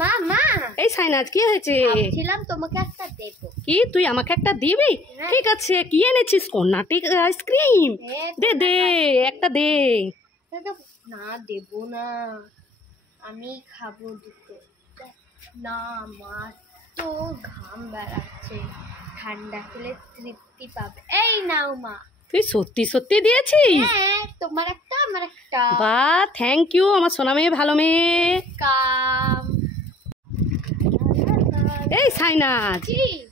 মা মা এই সাইনাজ কি হয়েছে? ভাবছিলাম তোমাকে একটা দেব। কি তুই আমাকে একটা দিবি? ঠিক আছে, কি এনেছিস? কর্ণাটিক আইসক্রিম? দে দে একটা দে। না দেব না, আমি খাবো দুটো। না আমার তো ঘাম বেড়াচ্ছে, ঠান্ডা খেলে তৃপ্তি পাবে। এই নাও মা। তুই সত্যি সত্যি দিয়েছিস? হ্যাঁ, তোমার একটা আমার একটা। বাহ, থ্যাংক ইউ আমার সোনা মেয়ে, ভালো মেয়ে। কাম। এই সাইনাজ,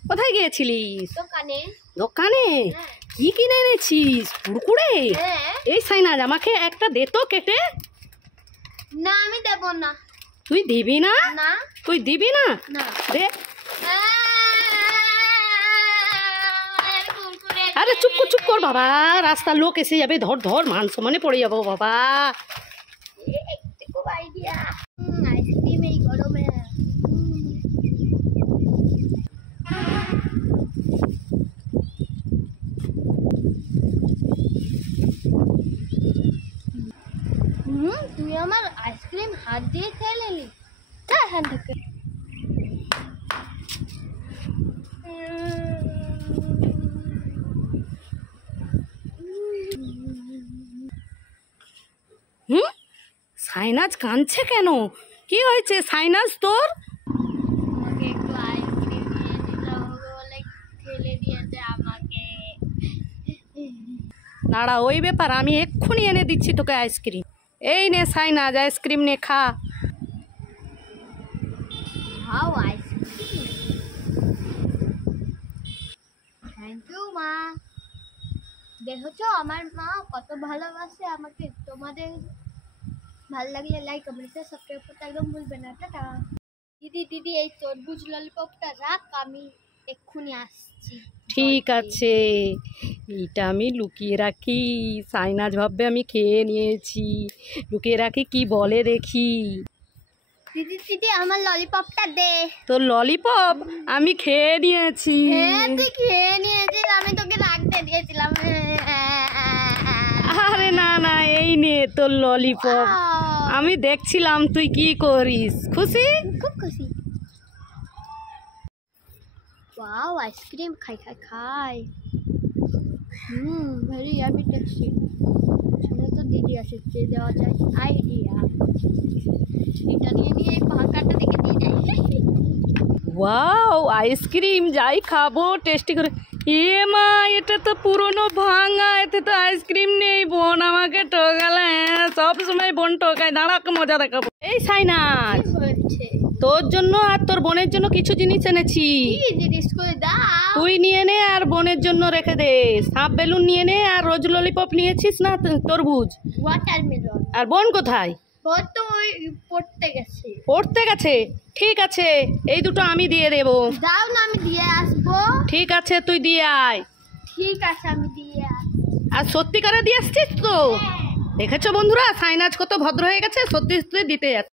কোথায় গিয়েছিলিস? দোকানে। দোকানে? কি কিনে এনেছিস? কুড়কুড়ে? এই সাইনাজ আমাকে একটা দে তো কেটে। না আমি দেব না। তুই দিবি না? না। তুই দিবি না? না। দে। আরে চুপ কর বাবা, রাস্তার লোক এসে যাবে, ধর ধর, মান সম্মানে পড়ে যাবো বাবা। খুব আইডিয়া। আইসক্রিম এই গরমে। তুই আমার আইসক্রিম হাত দিয়ে খেয়ে নিলি। এখান থেকে সাইনাজ কাঁদছে কেন? কি হয়েছে সাইনাজ তোর? আমাকে একটু আইসক্রিম নিয়ে দিতে হবে বলে ঠেলে দিয়েছে আমাকে। দাঁড়া, ওই ব্যাপার, আমি এক্ষুনি এনে দিচ্ছি তোকে আইসক্রিম। এই নে সাইনাজ, আইসক্রিম নে, খা। খাও আইসক্রিম। থ্যাংক ইউ মা। দেখেছো আমার মা কত ভালোবাসে আমাকে। তোমাদের ভালো লাগলে লাইক কমেন্ট সাবস্ক্রাইব করতে একদম ভুলবে না। টাটা। দিদি এই তরমুজ ললিপপটা রাখ, আমি এক্ষুনি আসছি। ঠিক আছে, এইটা আমি লুকিয়ে রাখি। সাইনাজ ভাববে আমি খেয়ে নিয়েছি। লুকিয়ে রাখি, কি বলে দেখি। দিদি আমার ললিপপটা দে। তোর ললিপপ আমি খেয়ে নিয়েছি। হ্যাঁ তুই খেয়ে নিয়েছিস, আমি তোকে রাখতে দিয়েছিলাম। আরে না না, এই নে তোর ললিপপ। আমি দেখছিলাম তুই কি করিস। খুশি? খুব খুশি। ওয়াও, আইসক্রিম খাই। Very yummy tasty. শুনে তো দিদি আসছে, দেওয়া যায় আইডিয়া। এটা নিয়ে এই পাকাটা দিকে দিয়ে যাই। ওয়াও, আইসক্রিম যাই খাবো টেস্টি করে। এ মা, এটা তো পুরনো ভাঙা, এতে তো আইসক্রিম নেই। বোন আমাকে ঠকালে। সব সময় বোন ঠকায়। দাঁড়াকে মজা দেখাবো। এই সাইনাজ, তোর জন্য আর তোর বোনের জন্য কিছু জিনিস এনেছি। তুই নিয়ে নে আর বোনের জন্য রেখে দে। সাপ বেলুন নিয়ে নে, আর রোজ ললিপপ নিয়েছিস না তরমুজ। ওয়াটারমেলন। আর বোন কোথায়? ও তো ওই পড়তে গেছে। পড়তে গেছে? ঠিক আছে, এই দুটো আমি দিয়ে দেবো। দাও না, আমি দিয়ে আসবো। ঠিক আছে, তুই দিয়ে আয়। ঠিক আছে, আমি দিয়ে আসবো। আর সত্যি করে দিয়ে আসছিস তো? দেখেছো বন্ধুরা, সাইনাজ কত ভদ্র হয়ে গেছে, সত্যি সত্যি দিতে যাচ্ছে।